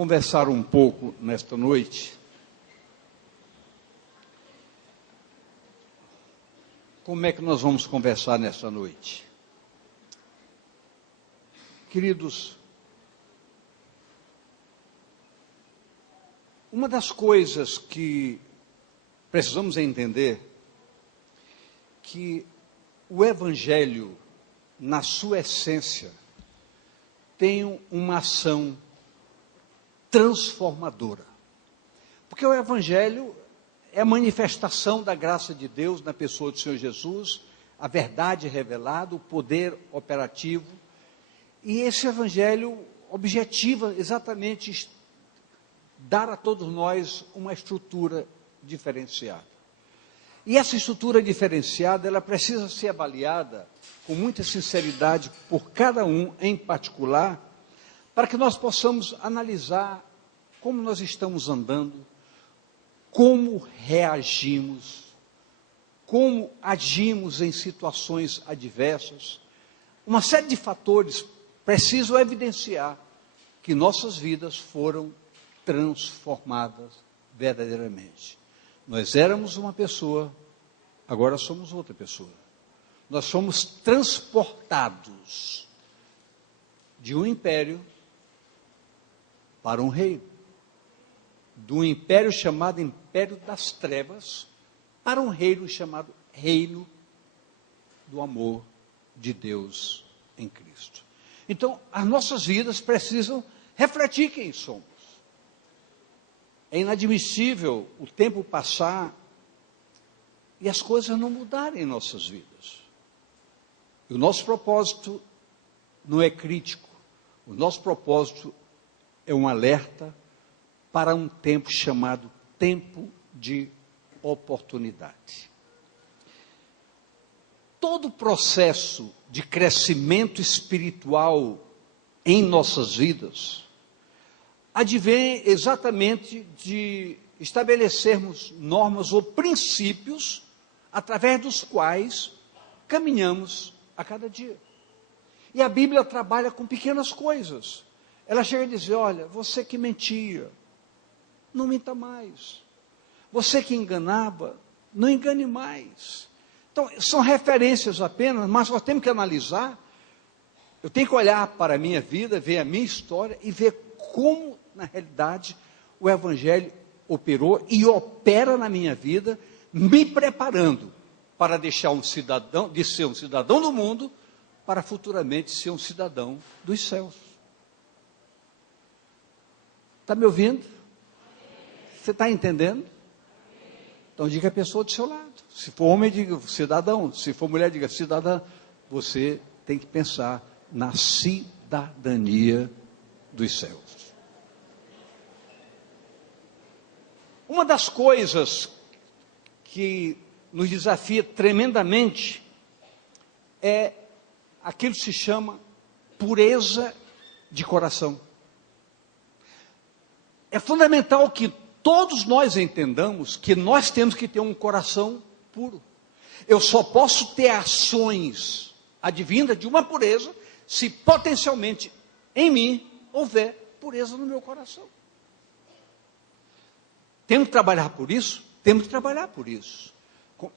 conversar um pouco nesta noite. Como é que nós vamos conversar nesta noite? Queridos, uma das coisas que precisamos entender que o Evangelho, na sua essência, tem uma ação transformadora. Porque o Evangelho é a manifestação da graça de Deus na pessoa do Senhor Jesus, a verdade revelada, o poder operativo. E esse Evangelho objetiva exatamente dar a todos nós uma estrutura diferenciada. E essa estrutura diferenciada, ela precisa ser avaliada com muita sinceridade por cada um em particular, para que nós possamos analisar como nós estamos andando, como reagimos, como agimos em situações adversas. Uma série de fatores precisam evidenciar que nossas vidas foram transformadas verdadeiramente. Nós éramos uma pessoa, agora somos outra pessoa. Nós somos transportados de um império para um reino. De um império chamado Império das Trevas para um reino chamado Reino do Amor de Deus em Cristo. Então, as nossas vidas precisam refletir quem somos. É inadmissível o tempo passar e as coisas não mudarem em nossas vidas. E o nosso propósito não é crítico. O nosso propósito é um alerta para um tempo chamado tempo de oportunidade. Todo o processo de crescimento espiritual em nossas vidas advém exatamente de estabelecermos normas ou princípios através dos quais caminhamos a cada dia. E a Bíblia trabalha com pequenas coisas. Ela chega a dizer, olha, você que mentia, não minta mais. Você que enganava, não engane mais. Então, são referências apenas, mas nós temos que analisar. Eu tenho que olhar para a minha vida, ver a minha história e ver como, na realidade, o Evangelho operou e opera na minha vida, me preparando para deixar de ser um cidadão do mundo, para futuramente ser um cidadão dos céus. Está me ouvindo? Você está entendendo? Então diga a pessoa do seu lado. Se for homem, diga cidadão. Se for mulher, diga cidadã. Você tem que pensar na cidadania dos céus. Uma das coisas que nos desafia tremendamente é aquilo que se chama pureza de coração. É fundamental que todos nós entendamos que nós temos que ter um coração puro. Eu só posso ter ações advindas de uma pureza se potencialmente em mim houver pureza no meu coração. Temos que trabalhar por isso? Temos que trabalhar por isso.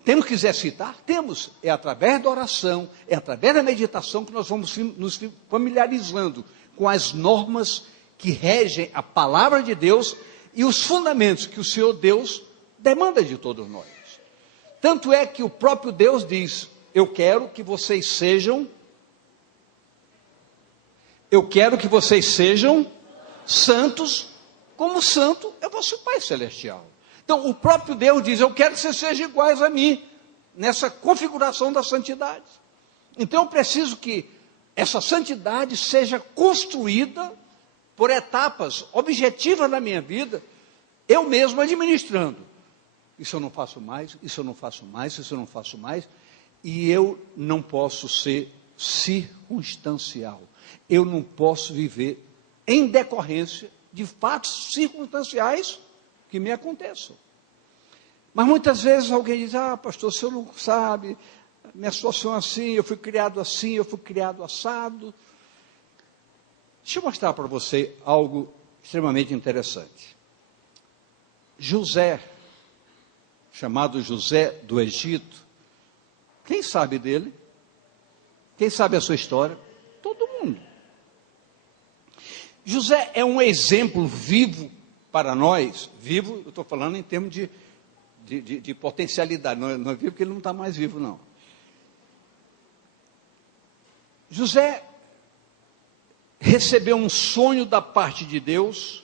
Temos que exercitar? Temos. É através da oração, é através da meditação que nós vamos nos familiarizando com as normas que regem a palavra de Deus e os fundamentos que o Senhor Deus demanda de todos nós. Tanto é que o próprio Deus diz, eu quero que vocês sejam santos, como santo é vosso Pai Celestial. Então, o próprio Deus diz, eu quero que vocês sejam iguais a mim, nessa configuração da santidade. Então, eu preciso que essa santidade seja construída por etapas objetivas na minha vida, eu mesmo administrando. Isso eu não faço mais, isso eu não faço mais, isso eu não faço mais, e eu não posso ser circunstancial. Eu não posso viver em decorrência de fatos circunstanciais que me aconteçam. Mas muitas vezes alguém diz, pastor, o senhor não sabe, minha situação é assim, eu fui criado assado. Deixa eu mostrar para você algo extremamente interessante. José, chamado José do Egito, quem sabe dele? Quem sabe a sua história? Todo mundo. José é um exemplo vivo para nós, vivo, eu estou falando em termos de potencialidade, não é vivo porque ele não está mais vivo, não. José recebeu um sonho da parte de Deus,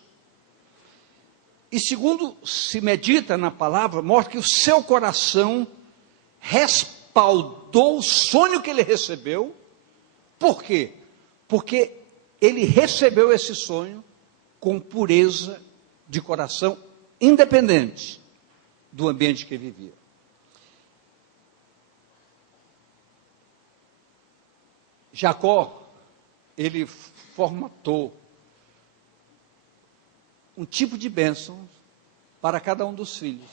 e segundo se medita na palavra, mostra que o seu coração respaldou o sonho que ele recebeu. Por quê? Porque ele recebeu esse sonho com pureza de coração, independente do ambiente que vivia. Jacó, ele formatou um tipo de bênção para cada um dos filhos.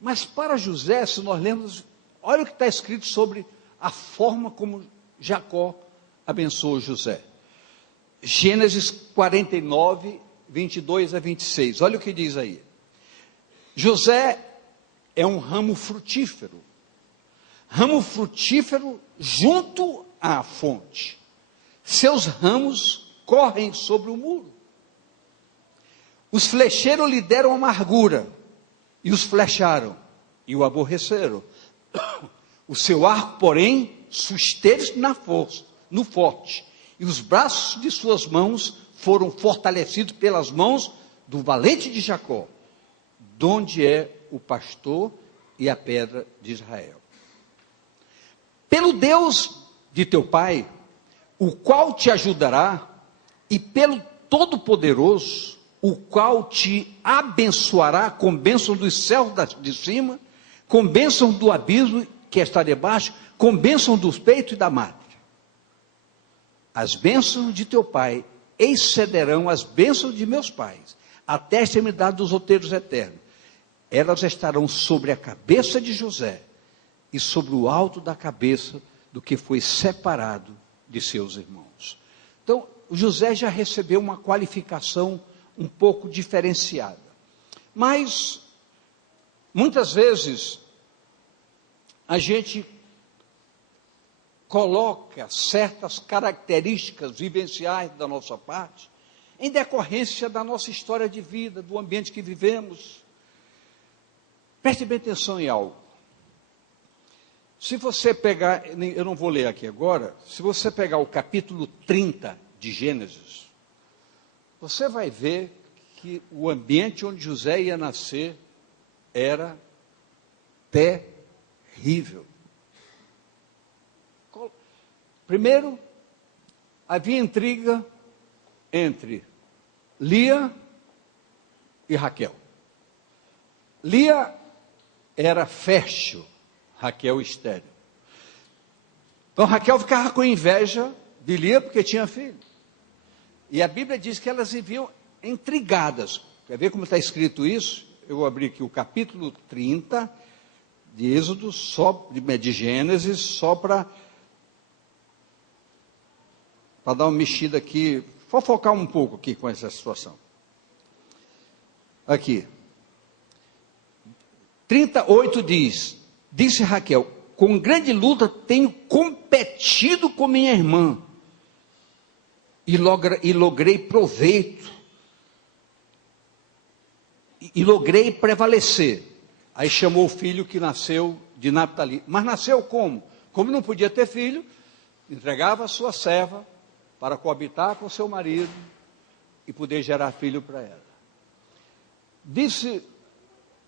Mas para José, se nós lemos, olha o que está escrito sobre a forma como Jacó abençoou José. Gênesis 49, 22 a 26. Olha o que diz aí. José é um ramo frutífero junto à fonte. Seus ramos correm sobre o muro. Os flecheiros lhe deram amargura, e os flecharam, e o aborreceram. O seu arco, porém, susteve no forte, e os braços de suas mãos foram fortalecidos pelas mãos do valente de Jacó, donde é o pastor e a pedra de Israel. Pelo Deus de teu pai, o qual te ajudará, e pelo Todo-Poderoso, o qual te abençoará com bênção dos céus de cima, com bênção do abismo que está debaixo, com bênção dos peitos e da madre. As bênçãos de teu pai excederão as bênçãos de meus pais, até a extremidade dos outeiros eternos. Elas estarão sobre a cabeça de José e sobre o alto da cabeça do que foi separado de seus irmãos. Então, José já recebeu uma qualificação um pouco diferenciada. Mas, muitas vezes, a gente coloca certas características vivenciais da nossa parte, em decorrência da nossa história de vida, do ambiente que vivemos. Preste bem atenção em algo. Se você pegar, eu não vou ler aqui agora, se você pegar o capítulo 30 de Gênesis, você vai ver que o ambiente onde José ia nascer era terrível. Primeiro, havia intriga entre Lia e Raquel. Lia era fértil, Raquel estéril. Então Raquel ficava com inveja de Lia porque tinha filho. E a Bíblia diz que elas viviam intrigadas. Quer ver como está escrito isso? Eu vou abrir aqui o capítulo 30 de Êxodo, de Gênesis, só para dar uma mexida aqui, fofocar um pouco aqui com essa situação. Aqui. 38 diz, disse Raquel, com grande luta tenho competido com minha irmã, e logrei proveito, e logrei prevalecer. Aí chamou o filho que nasceu de Naphtali. Mas nasceu como? Como não podia ter filho, entregava a sua serva para coabitar com seu marido e poder gerar filho para ela. Disse,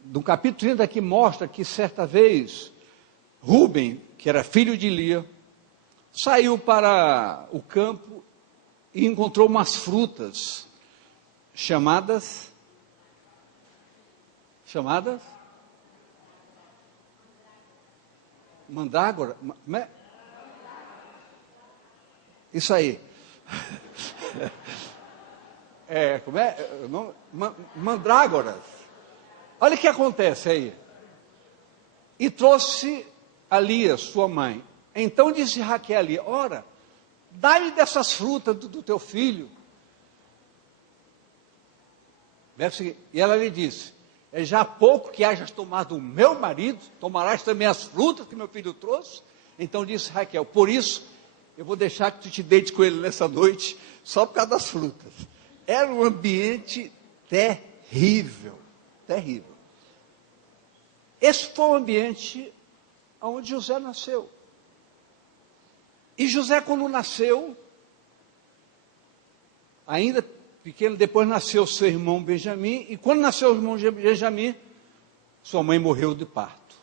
no capítulo 30 aqui mostra que certa vez, Rúben, que era filho de Lia, saiu para o campo e encontrou umas frutas chamadas mandrágora. Isso aí. Mandrágoras. Olha o que acontece aí. E trouxe a Lia, sua mãe. Então disse Raquel a Lia, ora, dá-me dessas frutas do teu filho. Verso seguinte, e ela lhe disse, é já pouco que hajas tomado o meu marido, tomarás também as frutas que meu filho trouxe? Então disse Raquel, por isso eu vou deixar que tu te deites com ele nessa noite, só por causa das frutas. Era um ambiente terrível, terrível. Esse foi o ambiente onde José nasceu. E José, quando nasceu, ainda pequeno, depois nasceu seu irmão Benjamim, e quando nasceu o irmão Benjamim, sua mãe morreu de parto.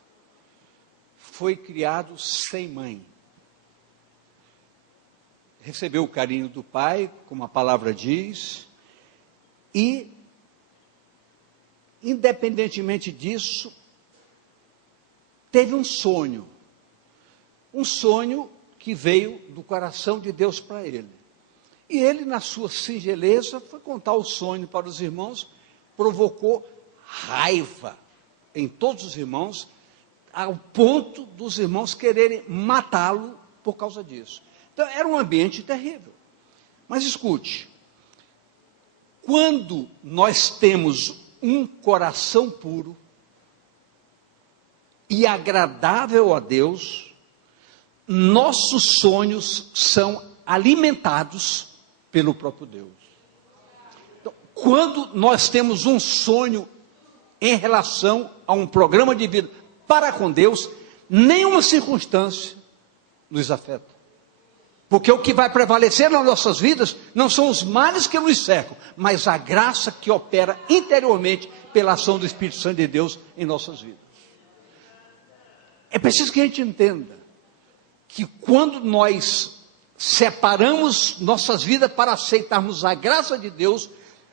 Foi criado sem mãe. Recebeu o carinho do pai, como a palavra diz, e, independentemente disso, teve um sonho que veio do coração de Deus para ele. E ele, na sua singeleza, foi contar o sonho para os irmãos, provocou raiva em todos os irmãos, ao ponto dos irmãos quererem matá-lo por causa disso. Então, era um ambiente terrível. Mas escute, quando nós temos um coração puro e agradável a Deus, nossos sonhos são alimentados pelo próprio Deus. Então, quando nós temos um sonho em relação a um programa de vida para com Deus, nenhuma circunstância nos afeta. Porque o que vai prevalecer nas nossas vidas não são os males que nos cercam, mas a graça que opera interiormente pela ação do Espírito Santo de Deus em nossas vidas. É preciso que a gente entenda que quando nós separamos nossas vidas para aceitarmos a graça de Deus,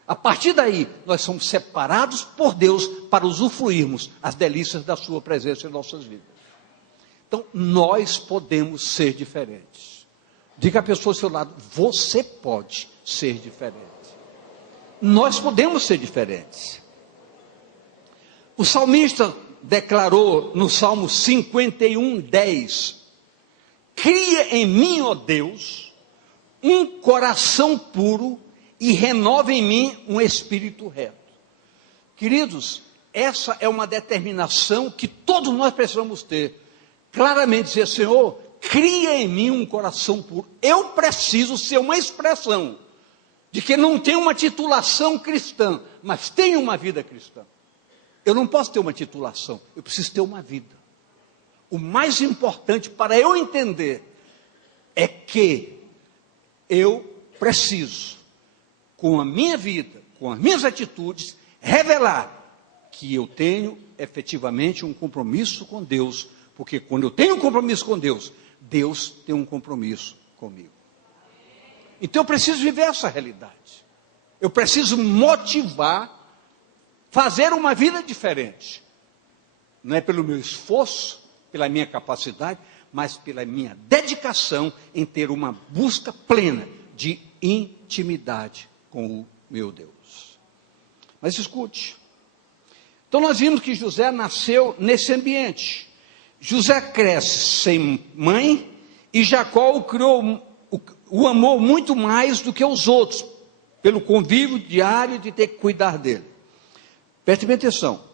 a partir daí nós somos separados por Deus para usufruirmos as delícias da sua presença em nossas vidas. Então nós podemos ser diferentes. Diga à pessoa ao seu lado, você pode ser diferente. Nós podemos ser diferentes. O salmista declarou no Salmo 51:10, cria em mim, ó Deus, um coração puro e renova em mim um espírito reto. Queridos, essa é uma determinação que todos nós precisamos ter. Claramente dizer, Senhor, cria em mim um coração puro. Eu preciso ser uma expressão de que não tenho uma titulação cristã, mas tenho uma vida cristã. Eu não posso ter uma titulação, eu preciso ter uma vida. O mais importante para eu entender é que eu preciso, com a minha vida, com as minhas atitudes, revelar que eu tenho efetivamente um compromisso com Deus, porque quando eu tenho um compromisso com Deus, Deus tem um compromisso comigo. Então eu preciso viver essa realidade. Eu preciso motivar, fazer uma vida diferente. Não é pelo meu esforço, pela minha capacidade, mas pela minha dedicação em ter uma busca plena de intimidade com o meu Deus. Mas escute. Então nós vimos que José nasceu nesse ambiente. José cresce sem mãe e Jacó o criou, o amou muito mais do que os outros, pelo convívio diário de ter que cuidar dele. Preste bem atenção.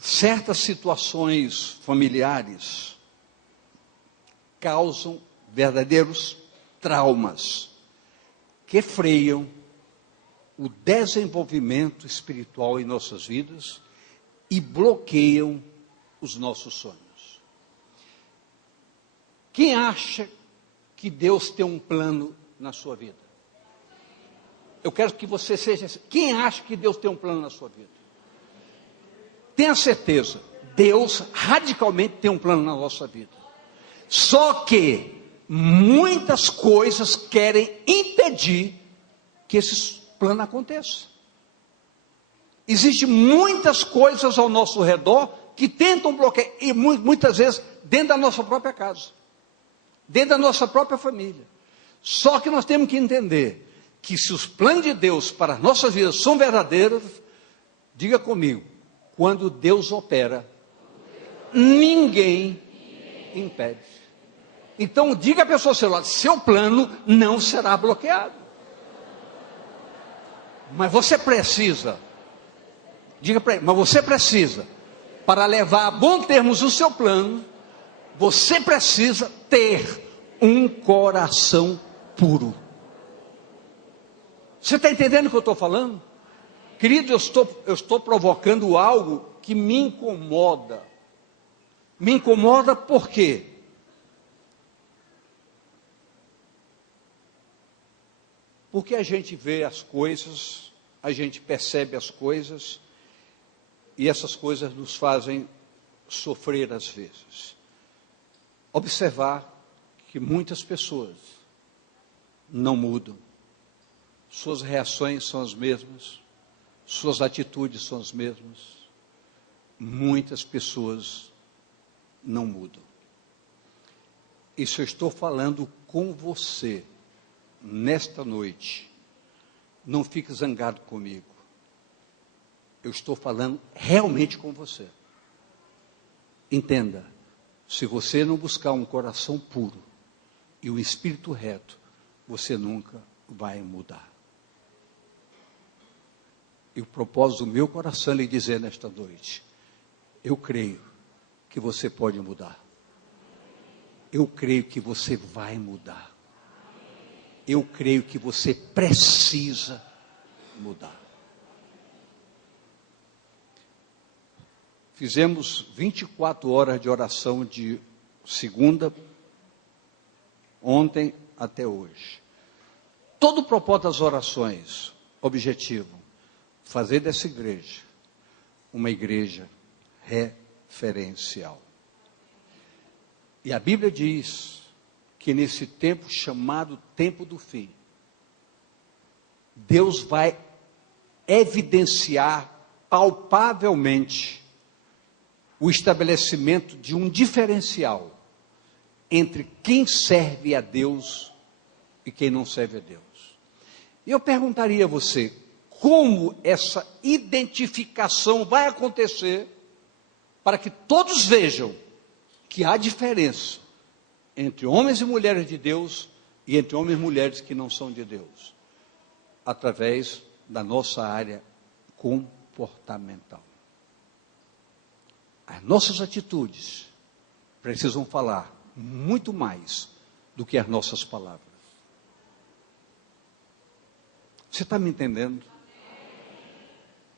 Certas situações familiares causam verdadeiros traumas que freiam o desenvolvimento espiritual em nossas vidas e bloqueiam os nossos sonhos. Quem acha que Deus tem um plano na sua vida? Eu quero que você seja assim. Quem acha que Deus tem um plano na sua vida? Tenha certeza, Deus radicalmente tem um plano na nossa vida. Só que muitas coisas querem impedir que esse plano aconteça. Existem muitas coisas ao nosso redor que tentam bloquear, e muitas vezes dentro da nossa própria casa, dentro da nossa própria família. Só que nós temos que entender que se os planos de Deus para as nossas vidas são verdadeiros, diga comigo, quando Deus opera, ninguém impede. Então diga à pessoa ao seu lado, seu plano não será bloqueado. Mas você precisa, diga para ele, mas você precisa, para levar a bom termos o seu plano, você precisa ter um coração puro. Você está entendendo o que eu estou falando? Querido, eu estou provocando algo que me incomoda. Me incomoda por quê? Porque a gente vê as coisas, a gente percebe as coisas, e essas coisas nos fazem sofrer às vezes. Observar que muitas pessoas não mudam, suas reações são as mesmas, suas atitudes são as mesmas, muitas pessoas não mudam. Isso eu estou falando com você, nesta noite. Não fique zangado comigo. Eu estou falando realmente com você. Entenda, se você não buscar um coração puro e um espírito reto, você nunca vai mudar. E o propósito do meu coração é lhe dizer nesta noite, eu creio que você pode mudar. Eu creio que você vai mudar. Eu creio que você precisa mudar. Fizemos 24 horas de oração de segunda, ontem até hoje. Todo o propósito das orações, objetivo, fazer dessa igreja uma igreja referencial. E a Bíblia diz que nesse tempo chamado tempo do fim, Deus vai evidenciar palpavelmente o estabelecimento de um diferencial entre quem serve a Deus e quem não serve a Deus. E eu perguntaria a você, como essa identificação vai acontecer para que todos vejam que há diferença entre homens e mulheres de Deus e entre homens e mulheres que não são de Deus, através da nossa área comportamental. As nossas atitudes precisam falar muito mais do que as nossas palavras. Você está me entendendo?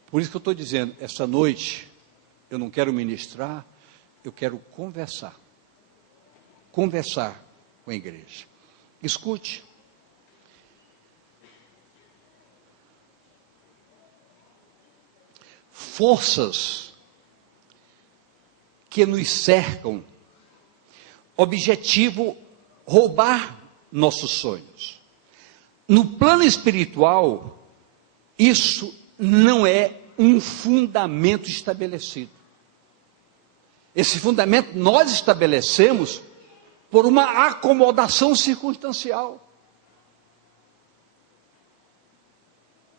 Por isso que eu estou dizendo, esta noite, eu não quero ministrar, eu quero conversar. Conversar com a igreja. Escute. Forças que nos cercam, objetivo roubar nossos sonhos. No plano espiritual, isso não é um fundamento estabelecido. Esse fundamento nós estabelecemos por uma acomodação circunstancial.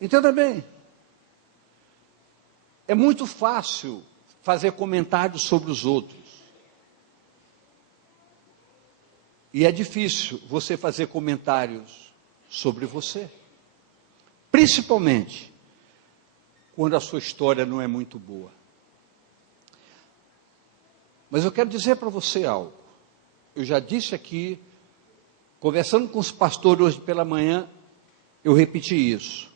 Entenda bem. É muito fácil fazer comentários sobre os outros. E é difícil você fazer comentários sobre você. Principalmente quando a sua história não é muito boa. Mas eu quero dizer para você algo. Eu já disse aqui, conversando com os pastores hoje pela manhã, eu repeti isso.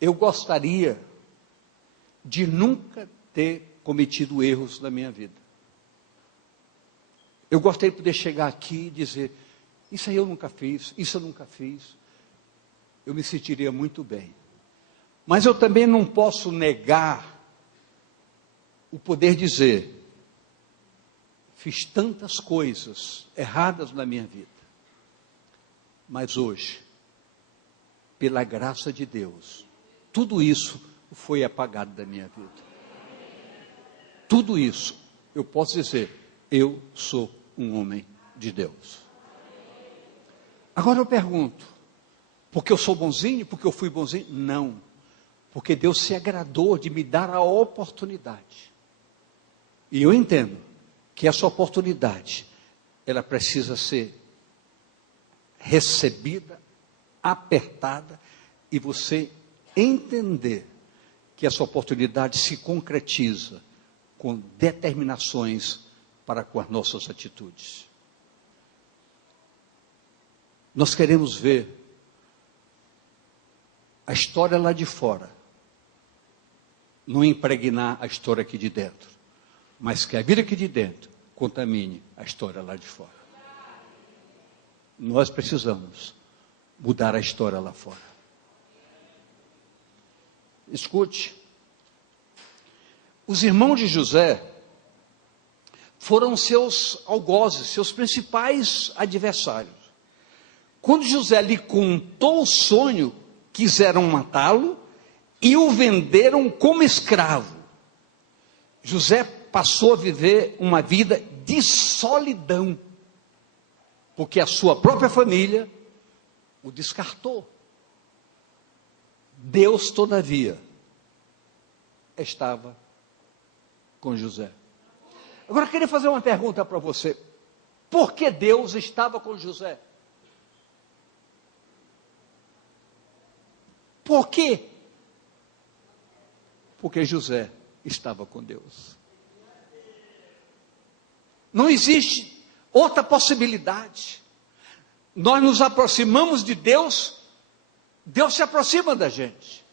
Eu gostaria de nunca ter cometido erros na minha vida. Eu gostaria de poder chegar aqui e dizer, isso aí eu nunca fiz, isso eu nunca fiz. Eu me sentiria muito bem. Mas eu também não posso negar o poder dizer, fiz tantas coisas erradas na minha vida, mas hoje, pela graça de Deus, tudo isso foi apagado da minha vida. Tudo isso, eu posso dizer, eu sou um homem de Deus. Agora eu pergunto, porque eu sou bonzinho, porque eu fui bonzinho? Não, porque Deus se agradou de me dar a oportunidade. E eu entendo que essa oportunidade ela precisa ser recebida, apertada, e você entender que essa oportunidade se concretiza com determinações para com as nossas atitudes. Nós queremos ver a história lá de fora, não impregnar a história aqui de dentro, mas que a vida aqui de dentro contamine a história lá de fora. Nós precisamos mudar a história lá fora. Escute, os irmãos de José foram seus algozes, seus principais adversários. Quando José lhe contou o sonho, quiseram matá-lo e o venderam como escravo. José passou a viver uma vida de solidão, porque a sua própria família o descartou. Deus, todavia, estava com José. Agora eu queria fazer uma pergunta para você. Por que Deus estava com José? Por quê? Porque José estava com Deus. Não existe outra possibilidade. Nós nos aproximamos de Deus, Deus se aproxima da gente.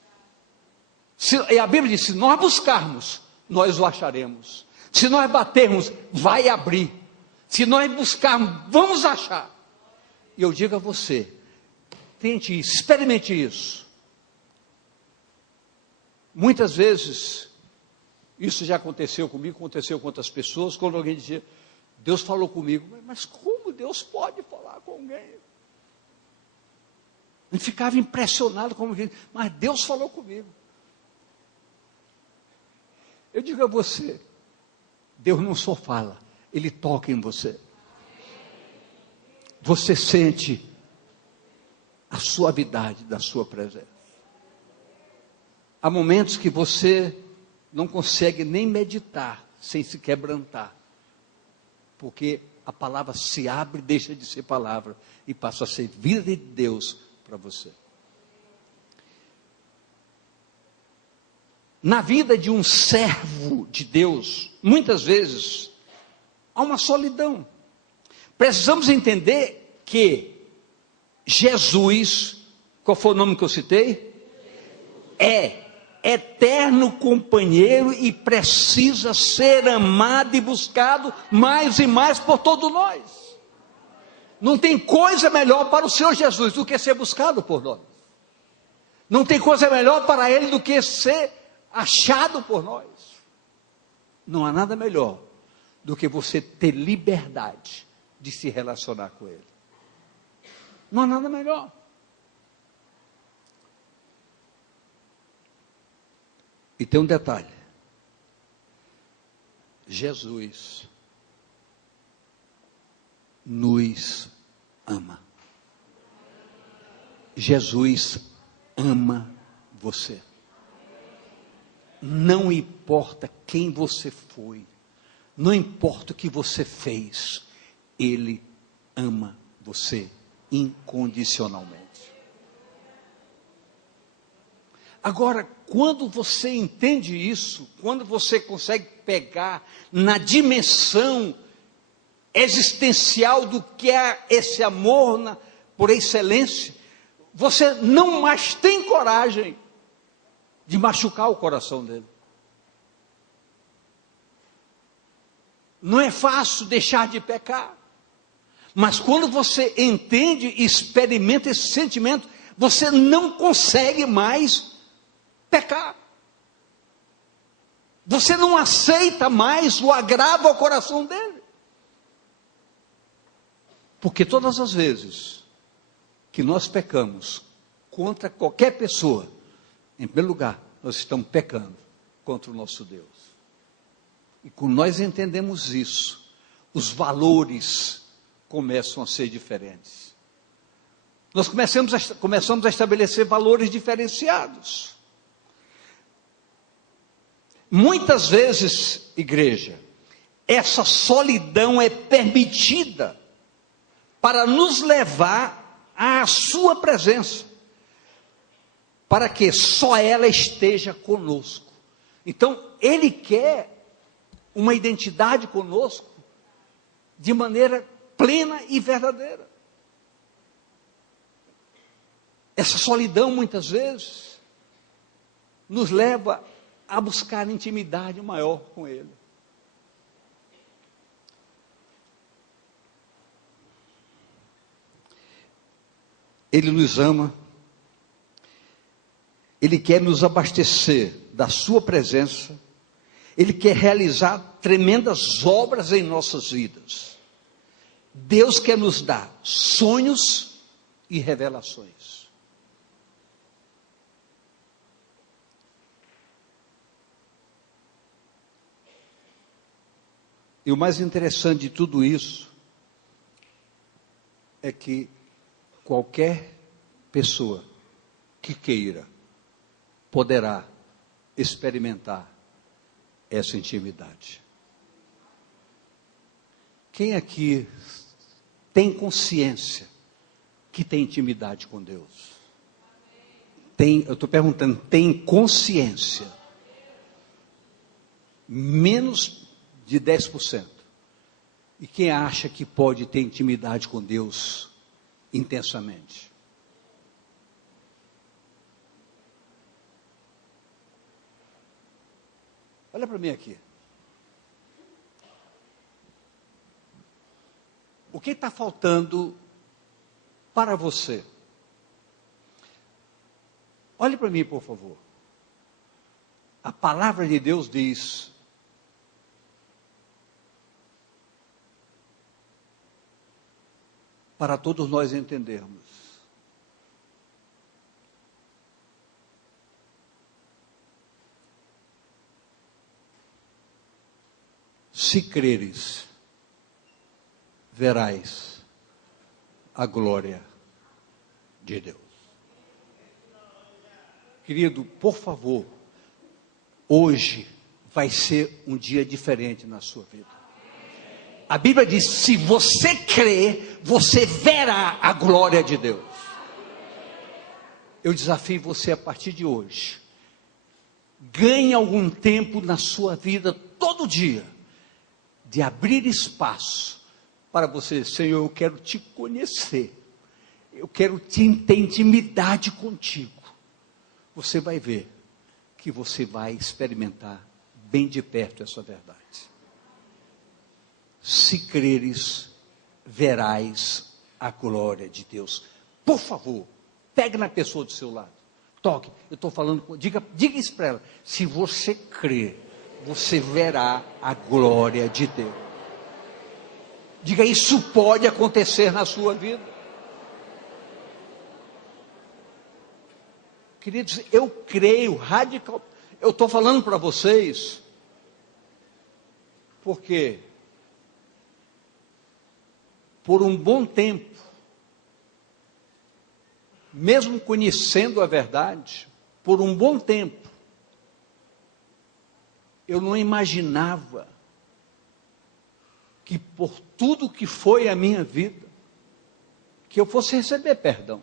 E a Bíblia diz, se nós buscarmos, nós o acharemos. Se nós batermos, vai abrir. Se nós buscarmos, vamos achar. E eu digo a você, tente isso, experimente isso. Muitas vezes, isso já aconteceu comigo, aconteceu com outras pessoas, quando alguém dizia, Deus falou comigo, mas como Deus pode falar com alguém? Eu ficava impressionado, mas Deus falou comigo. Eu digo a você, Deus não só fala, Ele toca em você. Você sente a suavidade da sua presença. Há momentos que você não consegue nem meditar sem se quebrantar, porque a palavra se abre, deixa de ser palavra e passa a ser vida de Deus para você. Na vida de um servo de Deus, muitas vezes, há uma solidão. Precisamos entender que Jesus, qual foi o nome que eu citei? É eterno companheiro e precisa ser amado e buscado mais e mais por todos nós. Não tem coisa melhor para o Senhor Jesus do que ser buscado por nós. Não tem coisa melhor para Ele do que ser achado por nós. Não há nada melhor do que você ter liberdade de se relacionar com Ele. Não há nada melhor. E tem um detalhe. Jesus nos ama. Jesus ama você. Não importa quem você foi, não importa o que você fez, Ele ama você incondicionalmente. Agora, quando você entende isso, quando você consegue pegar na dimensão existencial do que é esse amor por excelência, você não mais tem coragem de machucar o coração dele. Não é fácil deixar de pecar, mas quando você entende e experimenta esse sentimento, você não consegue mais pecar. Você não aceita mais o agravo ao coração dele. Porque todas as vezes que nós pecamos contra qualquer pessoa, em primeiro lugar, nós estamos pecando contra o nosso Deus. E quando nós entendemos isso, os valores começam a ser diferentes. Nós começamos a estabelecer valores diferenciados. Muitas vezes, igreja, essa solidão é permitida para nos levar à sua presença, para que só ela esteja conosco. Então, ele quer uma identidade conosco de maneira plena e verdadeira. Essa solidão, muitas vezes, nos leva a buscar intimidade maior com ele. Ele nos ama, Ele quer nos abastecer da sua presença, Ele quer realizar tremendas obras em nossas vidas. Deus quer nos dar sonhos e revelações. E o mais interessante de tudo isso é que qualquer pessoa que queira poderá experimentar essa intimidade. Quem aqui tem consciência que tem intimidade com Deus? Eu estou perguntando, tem consciência? Menos de 10%. E quem acha que pode ter intimidade com Deus intensamente? Olha para mim aqui. O que está faltando para você? Olhe para mim, por favor. A palavra de Deus diz: para todos nós entendermos, se creres, verás a glória de Deus. Querido, por favor, hoje vai ser um dia diferente na sua vida. A Bíblia diz: se você crer, você verá a glória de Deus. Eu desafio você a partir de hoje. Ganhe algum tempo na sua vida, todo dia, de abrir espaço para você. Senhor, eu quero te conhecer. Eu quero ter intimidade contigo. Você vai ver que você vai experimentar bem de perto essa verdade. Se creres, verás a glória de Deus. Por favor, pegue na pessoa do seu lado. Toque, eu estou falando, diga isso para ela. Se você crer, você verá a glória de Deus. Diga: isso pode acontecer na sua vida. Queridos, eu creio radical. Eu estou falando para vocês, porque por um bom tempo, mesmo conhecendo a verdade, por um bom tempo, eu não imaginava que por tudo que foi a minha vida, que eu fosse receber perdão.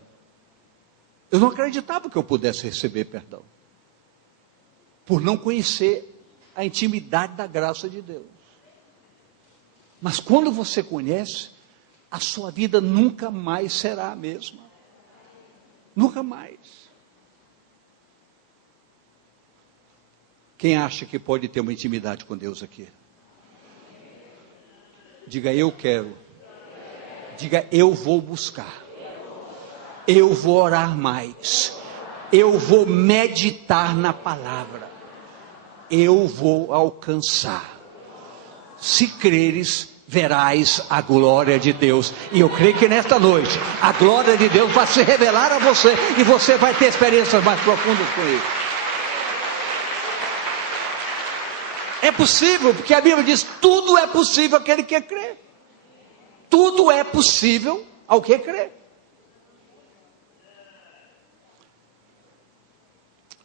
Eu não acreditava que eu pudesse receber perdão, por não conhecer a intimidade da graça de Deus. Mas quando você conhece, a sua vida nunca mais será a mesma. Nunca mais. Quem acha que pode ter uma intimidade com Deus aqui? Diga: eu quero. Diga: eu vou buscar. Eu vou orar mais. Eu vou meditar na palavra. Eu vou alcançar. Se creres, verás a glória de Deus. E eu creio que nesta noite a glória de Deus vai se revelar a você, e você vai ter experiências mais profundas com Ele. É possível, porque a Bíblia diz: tudo é possível àquele que crê. Tudo é possível ao que crê.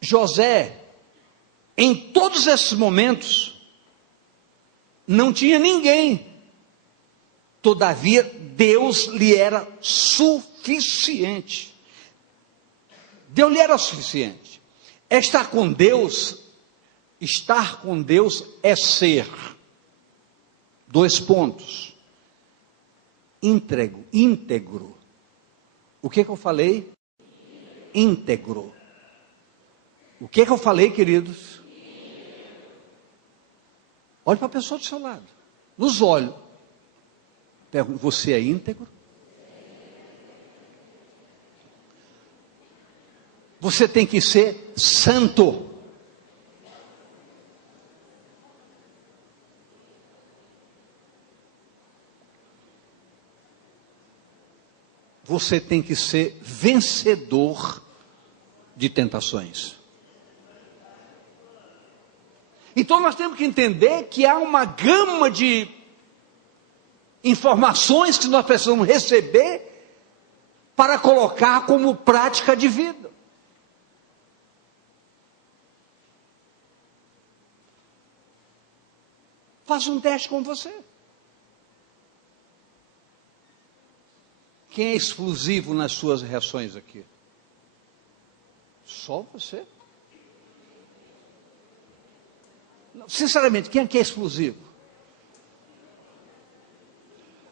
José, em todos esses momentos, não tinha ninguém Todavia, Deus lhe era suficiente. Deus lhe era suficiente. Estar com Deus é ser. 2 pontos. Íntegro. O que eu falei? Íntegro. O que eu falei, queridos? Olhe para a pessoa do seu lado. Nos olhos. Pergunto, você é íntegro? Você tem que ser santo. Você tem que ser vencedor de tentações. Então nós temos que entender que há uma gama de informações que nós precisamos receber para colocar como prática de vida. Faça um teste com você. Quem é explosivo nas suas reações aqui? Só você? Não, sinceramente, quem aqui é explosivo?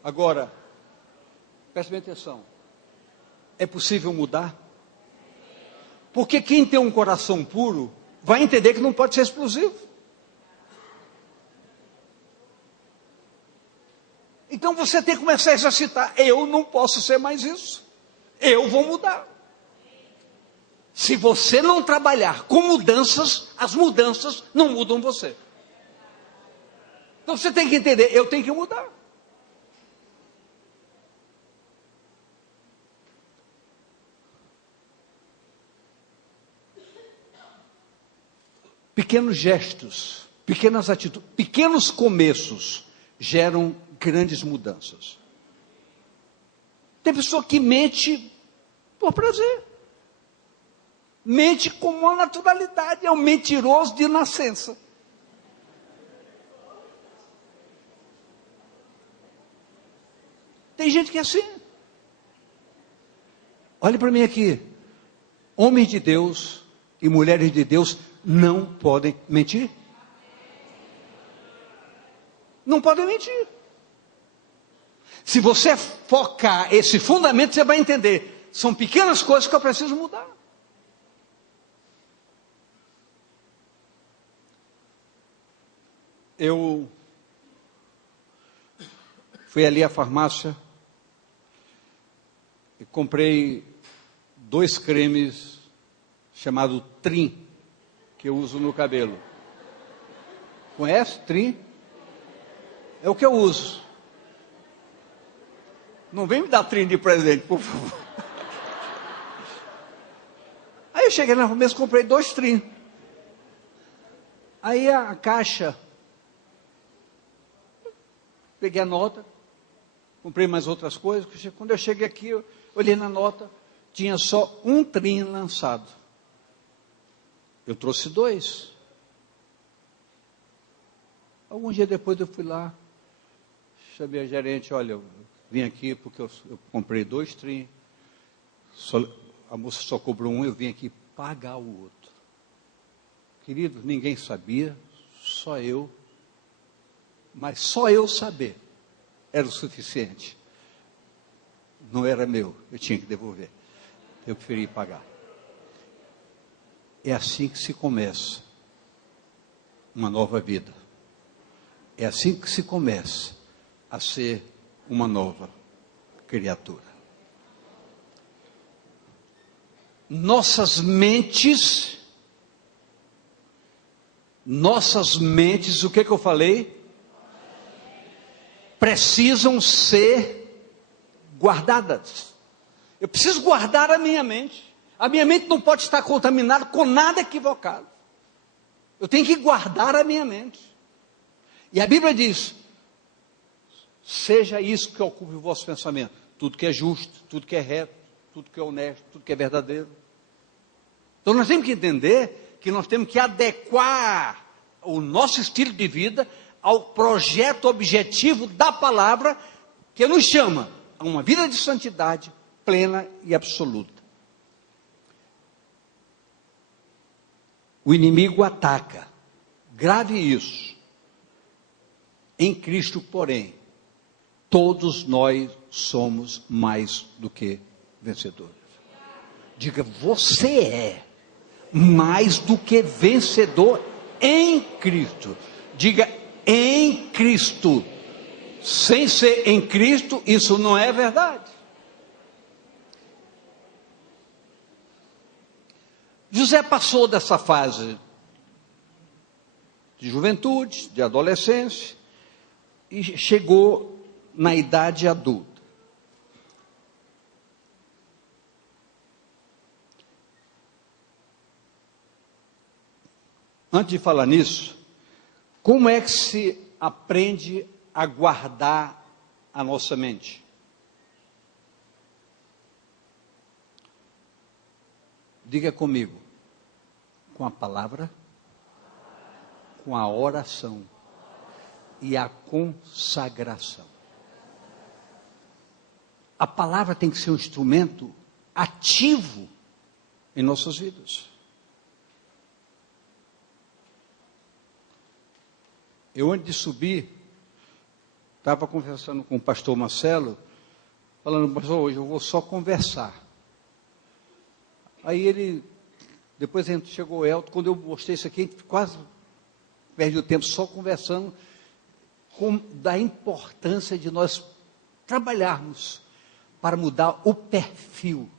Agora, preste bem atenção. É possível mudar? Porque quem tem um coração puro vai entender que não pode ser explosivo. Então você tem que começar a exercitar. Eu não posso ser mais isso. Eu vou mudar. Se você não trabalhar com mudanças, as mudanças não mudam você. Então você tem que entender, eu tenho que mudar. Pequenos gestos, pequenas atitudes, pequenos começos geram grandes mudanças. Tem pessoa que mente por prazer. Mente com uma naturalidade, é um mentiroso de nascença. Tem gente que é assim. Olhe para mim aqui. Homens de Deus e mulheres de Deus não podem mentir. Não podem mentir. Se você focar esse fundamento, você vai entender. São pequenas coisas que eu preciso mudar. Eu fui ali à farmácia e comprei 2 cremes chamados Trim, que eu uso no cabelo. Conhece Trim? É o que eu uso. Não vem me dar Trim de presente, por favor. Aí eu cheguei na farmácia e comprei 2 Trim. Aí a caixa... Peguei a nota, comprei mais outras coisas. Quando eu cheguei aqui, eu olhei na nota, tinha só 1 Trim lançado. Eu trouxe 2. Algum dia depois eu fui lá, chamei a gerente, olha, eu vim aqui porque eu comprei 2 Trim, a moça só cobrou 1, eu vim aqui pagar o outro. Querido, ninguém sabia, só eu. Mas só eu saber era o suficiente. Não era meu, eu tinha que devolver. Eu preferi pagar. É assim que se começa uma nova vida. É assim que se começa a ser uma nova criatura. Nossas mentes, o que eu falei? Precisam ser guardadas. Eu preciso guardar a minha mente. A minha mente não pode estar contaminada com nada equivocado. Eu tenho que guardar a minha mente. E a Bíblia diz, seja isso que ocupe o vosso pensamento. Tudo que é justo, tudo que é reto, tudo que é honesto, tudo que é verdadeiro. Então nós temos que entender que nós temos que adequar o nosso estilo de vida ao projeto objetivo da palavra, que nos chama a uma vida de santidade plena e absoluta. O inimigo ataca. Grave isso. Em Cristo, porém, todos nós somos mais do que vencedores. Diga, você é mais do que vencedor em Cristo. Diga, em Cristo. Sem ser em Cristo, isso não é verdade. José passou dessa fase de juventude, de adolescência, e chegou na idade adulta. Antes de falar nisso, como é que se aprende a guardar a nossa mente? Diga comigo, com a palavra, com a oração e a consagração. A palavra tem que ser um instrumento ativo em nossas vidas. Eu, antes de subir, estava conversando com o pastor Marcelo, falando, pastor, hoje eu vou só conversar. Aí ele, depois a gente chegou ao Elton, quando eu mostrei isso aqui, a gente quase perde o tempo só conversando da importância de nós trabalharmos para mudar o perfil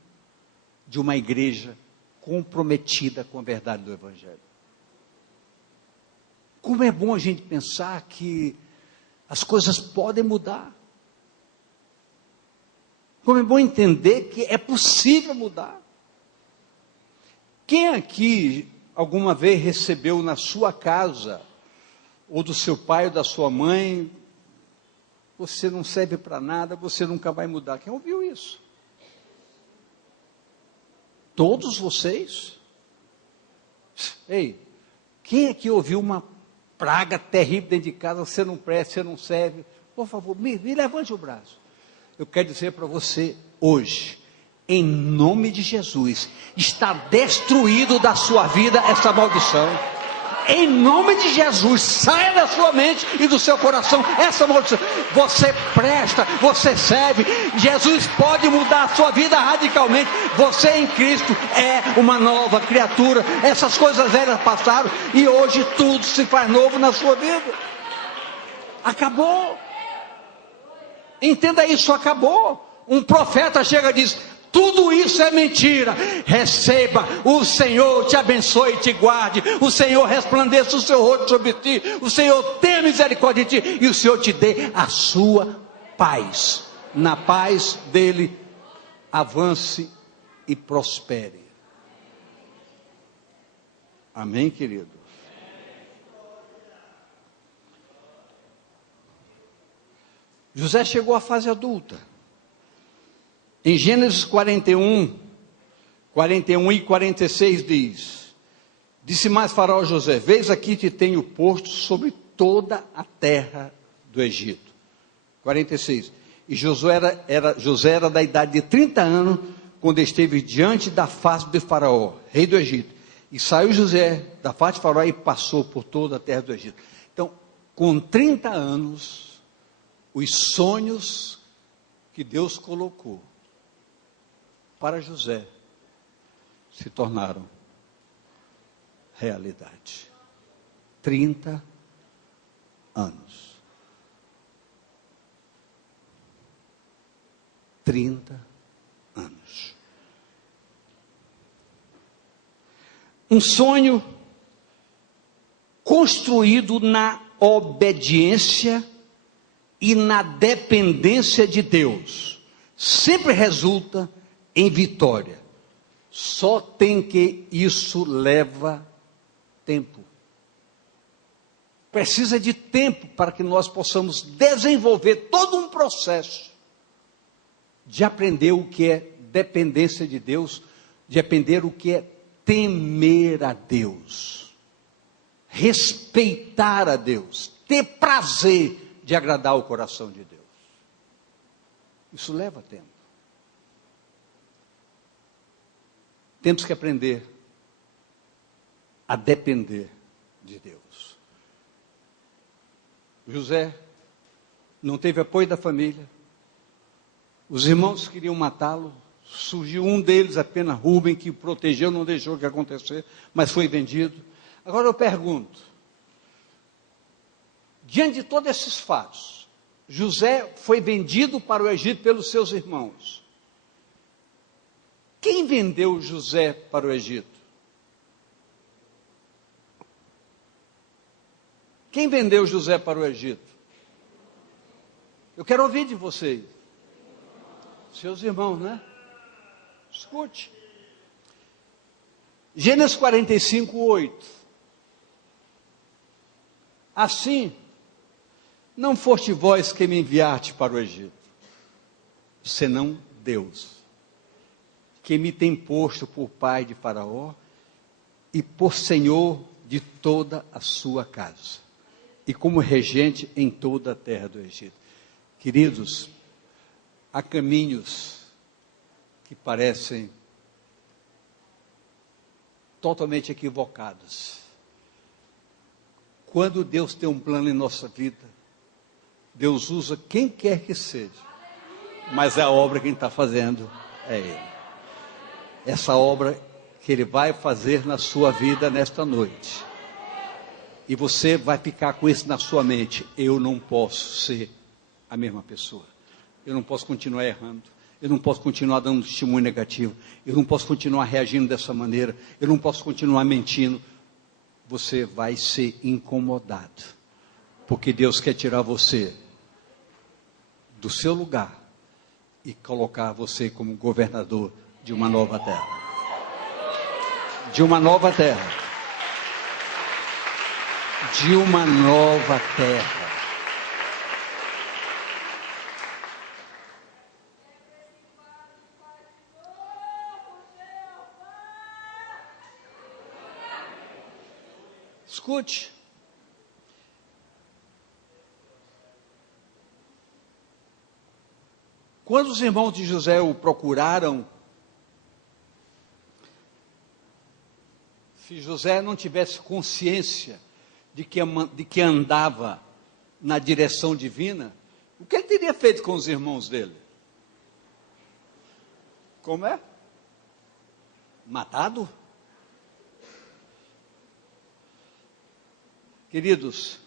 de uma igreja comprometida com a verdade do Evangelho. Como é bom a gente pensar que as coisas podem mudar. Como é bom entender que é possível mudar. Quem aqui alguma vez recebeu na sua casa, ou do seu pai ou da sua mãe, você não serve para nada, você nunca vai mudar? Quem ouviu isso? Todos vocês? Ei, quem aqui ouviu uma praga terrível dentro de casa, você não presta, você não serve? Por favor, me levante o braço. Eu quero dizer para você hoje, em nome de Jesus, está destruído da sua vida essa maldição. Em nome de Jesus, saia da sua mente e do seu coração essa maldição. Você presta, você serve. Jesus pode mudar a sua vida radicalmente. Você em Cristo é uma nova criatura. Essas coisas velhas passaram e hoje tudo se faz novo na sua vida. Acabou. Entenda isso, acabou. Um profeta chega e diz: tudo isso é mentira. Receba, o Senhor te abençoe e te guarde. O Senhor resplandeça o seu rosto sobre ti. O Senhor tenha misericórdia de ti. E o Senhor te dê a sua paz. Na paz dele, avance e prospere. Amém, querido? José chegou à fase adulta. Em Gênesis 41 e 46 diz: disse mais Faraó a José: vês aqui te tenho posto sobre toda a terra do Egito. 46. E José era da idade de 30 anos, quando esteve diante da face de Faraó, rei do Egito. E saiu José da face de Faraó e passou por toda a terra do Egito. Então, com 30 anos, os sonhos que Deus colocou para José se tornaram realidade. 30 anos. 30 anos. Um sonho construído na obediência e na dependência de Deus sempre resulta em vitória. Só tem que isso leva tempo. Precisa de tempo para que nós possamos desenvolver todo um processo de aprender o que é dependência de Deus, de aprender o que é temer a Deus, respeitar a Deus, ter prazer de agradar o coração de Deus. Isso leva tempo. Temos que aprender a depender de Deus. José não teve apoio da família. Os irmãos queriam matá-lo. Surgiu um deles, apenas Rubem, que o protegeu, não deixou que acontecer, mas foi vendido. Agora eu pergunto, diante de todos esses fatos, José foi vendido para o Egito pelos seus irmãos. Quem vendeu José para o Egito? Quem vendeu José para o Egito? Eu quero ouvir de vocês. Seus irmãos, né? Escute. Gênesis 45, 8. Assim, não foste vós que me enviaste para o Egito, senão Deus, que me tem posto por pai de Faraó e por senhor de toda a sua casa, e como regente em toda a terra do Egito. Queridos, há caminhos que parecem totalmente equivocados. Quando Deus tem um plano em nossa vida, Deus usa quem quer que seja, mas a obra quem está fazendo é Ele. Essa obra que Ele vai fazer na sua vida nesta noite. E você vai ficar com isso na sua mente. Eu não posso ser a mesma pessoa. Eu não posso continuar errando. Eu não posso continuar dando testemunho negativo. Eu não posso continuar reagindo dessa maneira. Eu não posso continuar mentindo. Você vai ser incomodado. Porque Deus quer tirar você do seu lugar e colocar você como governador de uma nova terra. De uma nova terra. De uma nova terra. Escute. Quando os irmãos de José o procuraram, se José não tivesse consciência de que andava na direção divina, o que ele teria feito com os irmãos dele? Como é? Matado? Queridos,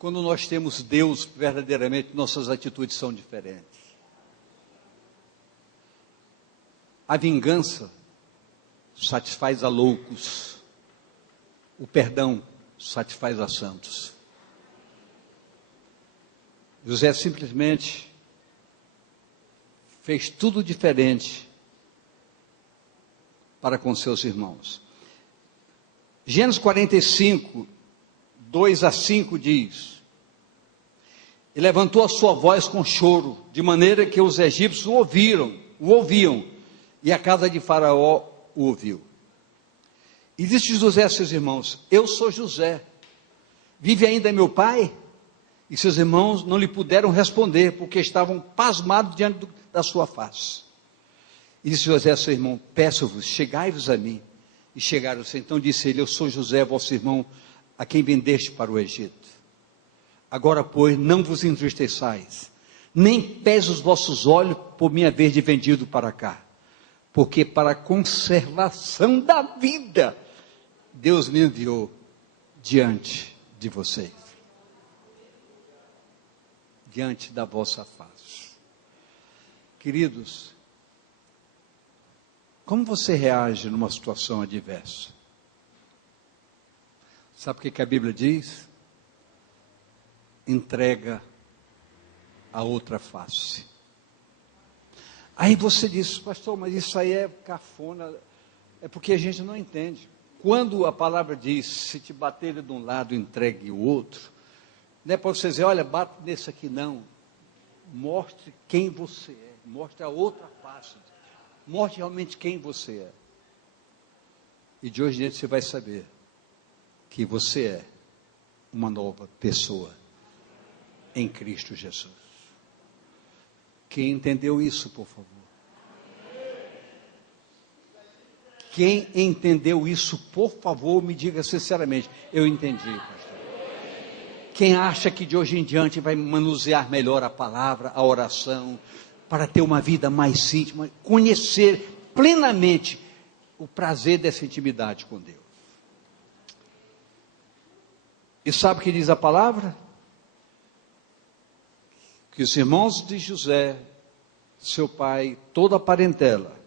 quando nós temos Deus verdadeiramente, nossas atitudes são diferentes. A vingança satisfaz a loucos. O perdão satisfaz a santos. José simplesmente fez tudo diferente para com seus irmãos. Gênesis 45, 2 a 5 diz: E levantou a sua voz com choro, de maneira que os egípcios o ouviam, e a casa de Faraó o ouviu. E disse José a seus irmãos: Eu sou José, vive ainda meu pai? E seus irmãos não lhe puderam responder, porque estavam pasmados diante da sua face. E disse José a seu irmão: Peço-vos, chegai-vos a mim. E chegaram-se. Então disse ele: Eu sou José, vosso irmão, a quem vendeste para o Egito. Agora, pois, não vos entristeçais, nem pese os vossos olhos por me haver de vendido para cá, porque para a conservação da vida, Deus me enviou diante de vocês, diante da vossa face. Queridos, como você reage numa situação adversa? Sabe o que a Bíblia diz? Entrega a outra face. Aí você diz: pastor, mas isso aí é cafona. É porque a gente não entende. Quando a palavra diz: se te bater de um lado, entregue o outro, não é para você dizer: olha, bate nesse aqui, não. Mostre quem você é. Mostre a outra face. Mostre realmente quem você é. E de hoje em diante você vai saber que você é uma nova pessoa em Cristo Jesus. Quem entendeu isso, por favor? Quem entendeu isso, por favor, me diga sinceramente. Eu entendi, pastor. Quem acha que de hoje em diante vai manusear melhor a palavra, a oração, para ter uma vida mais íntima, conhecer plenamente o prazer dessa intimidade com Deus. E sabe o que diz a palavra? Que os irmãos de José, seu pai, toda a parentela,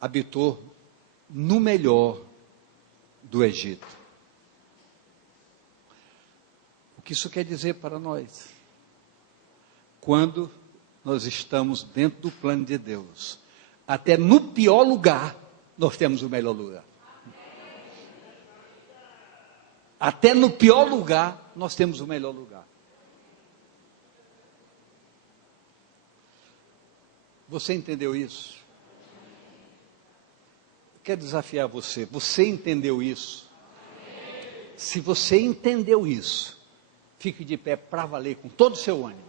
habitou no melhor do Egito. O que isso quer dizer para nós? Quando nós estamos dentro do plano de Deus, até no pior lugar, nós temos o melhor lugar. Até no pior lugar, nós temos o melhor lugar. Você entendeu isso? Eu quero desafiar você. Você entendeu isso? Se você entendeu isso, fique de pé para valer com todo o seu ânimo.